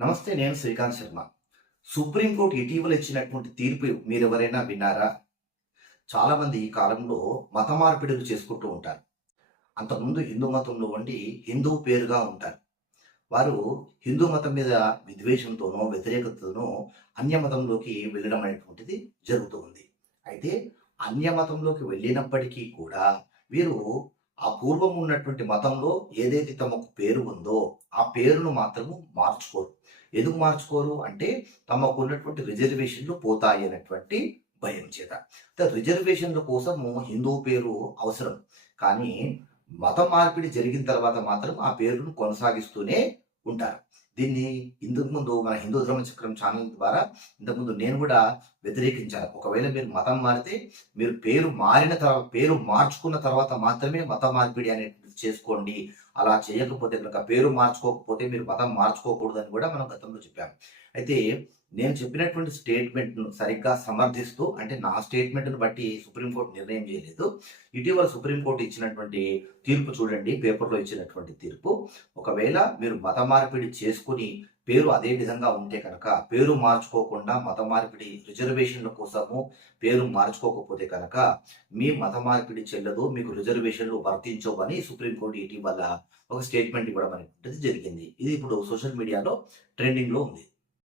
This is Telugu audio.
నమస్తే నేను శ్రీకాంత్ శర్మ. సుప్రీంకోర్టు ఇటీవల ఇచ్చినటువంటి తీర్పు మీరు ఎవరైనా విన్నారా? చాలామంది ఈ కాలంలో మత మార్పిడులు చేసుకుంటూ ఉంటారు. అంతకుముందు హిందూ మతంలో ఉండి హిందూ పేరుగా ఉంటారు. వారు హిందూ మతం మీద విద్వేషంతోనో వ్యతిరేకతతోనో అన్య మతంలోకి వెళ్ళడం అనేటువంటిది జరుగుతూ ఉంది. అయితే అన్య మతంలోకి వెళ్ళినప్పటికీ కూడా వీరు ఆ పూర్వం ఉన్నటువంటి మతంలో ఏదైతే తమకు పేరు ఉందో ఆ పేరును మాత్రము మార్చుకోరు. ఎందుకు మార్చుకోరు? అంటే తమకు ఉన్నటువంటి రిజర్వేషన్లు పోతాయి అనేటువంటి భయం చేత. రిజర్వేషన్ల కోసము హిందూ పేరు అవసరం. కానీ మత మార్పిడి జరిగిన తర్వాత మాత్రం ఆ పేరును కొనసాగిస్తూనే ఉంటారు. దీన్ని ఇంతకుముందు మన హిందూ ధర్మ చక్రం ఛానల్ ద్వారా ఇంతకుముందు నేను కూడా వ్యతిరేకించాను. ఒకవేళ మీరు మతం మారితే మీరు పేరు మారిన తర్వాత పేరు మార్చుకున్న తర్వాత మాత్రమే మత మార్పిడి అనేది చేసుకోండి. అలా చేయకపోతే కనుక పేరు మార్చుకోకపోతే మీరు మతం మార్చుకోకూడదని కూడా మనం గతంలో చెప్పాము అయితే నేను చెప్పినటువంటి స్టేట్మెంట్ను సరిగ్గా సమర్థిస్తూ అంటే నా స్టేట్మెంట్ను బట్టి సుప్రీంకోర్టు నిర్ణయం చేయలేదు. ఇటీవల సుప్రీంకోర్టు ఇచ్చినటువంటి తీర్పు చూడండి పేపర్లో ఇచ్చినటువంటి తీర్పు. ఒకవేళ మీరు మత మార్పిడి చేసుకుని పేరు అదే విధంగా ఉంటే కనుక పేరు మార్చుకోకుండా మత మార్పిడి రిజర్వేషన్ల కోసము పేరు మార్చుకోకపోతే కనుక మీ మత మార్పిడి చెల్లదు మీకు రిజర్వేషన్లు వర్తించవని సుప్రీంకోర్టు ఇటీవల ఒక స్టేట్మెంట్ ఇవ్వడం అనేది జరిగింది. ఇది ఇప్పుడు సోషల్ మీడియాలో ట్రెండింగ్లో ఉంది.